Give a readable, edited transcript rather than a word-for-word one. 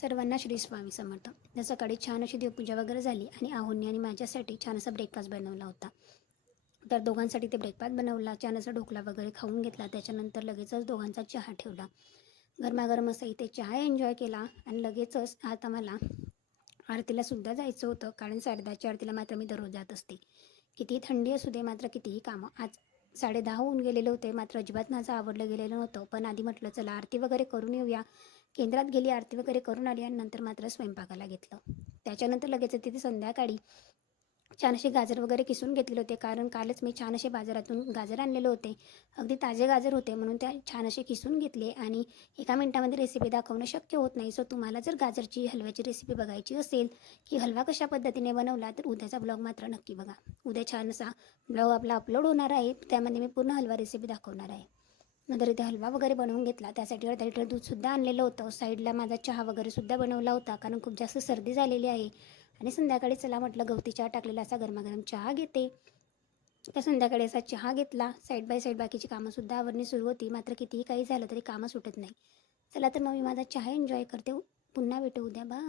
सर्वांना श्री स्वामी समर्थ. तर सकाळी छान अशी देवपूजा वगैरे झाली आणि आहोंनी आणि माझ्यासाठी छान असा ब्रेकफास्ट बनवला होता. तर दोघांसाठी ते ब्रेकफास्ट बनवला, छान असा ढोकळा वगैरे खाऊन घेतला. त्याच्यानंतर लगेचच दोघांचा चहा ठेवला. गरमागरम असा इथे चहा एन्जॉय केला आणि लगेचच आता मला आरतीलासुद्धा जायचं होतं, कारण 10:30च्या आरतीला मात्र मी दररोज जात असते. कितीही थंडी असू दे, मात्र कितीही कामं. आज 10:30 होऊन गेलेले होते, मात्र अजिबात माझं आवडलं गेलेलं नव्हतं. पण आधी म्हटलं चला आरती वगैरे करून येऊया. केंद्रात गेली, आरती वगैरे करून आली आणि नंतर मात्र स्वयंपाकाला घेतलं. त्याच्यानंतर लगेच तिथे संध्याकाळी छान असे गाजर वगैरे किसून घेतलेले होते, कारण कालच मी छान असे बाजारातून गाजर आणलेले होते. अगदी ताजे गाजर होते, म्हणून त्या छान असे किसून घेतले. आणि एका मिनटामध्ये रेसिपी दाखवणं शक्य होत नाही. सो तुम्हाला जर गाजरची हलव्याची रेसिपी बघायची असेल की हलवा कशा पद्धतीने बनवला, तर उद्याचा ब्लॉग मात्र नक्की बघा. उद्या छान असा ब्लॉग आपला अपलोड होणार आहे, त्यामध्ये मी पूर्ण हलवा रेसिपी दाखवणार आहे. नंतर इथे हलवा वगैरे बनवून घेतला. त्यासाठी अर्धा लिटर दूधसुद्धा आणलेलं होतं. साईडला माझा चहा वगैरेसुद्धा बनवला होता, कारण खूप जास्त सर्दी झालेली आहे. आणि संध्याकाळी चला म्हटलं गवती चहा टाकलेला असा गरमागरम चहा घेते. तर संध्याकाळी असा चहा घेतला. साईड बाय साईड बाकीची कामंसुद्धा आवरणी सुरू होती. मात्र कितीही काही झालं तरी कामं सुटत नाही. चला तर मग मी माझा चहा एन्जॉय करते. पुन्हा भेटू उद्या. बाय.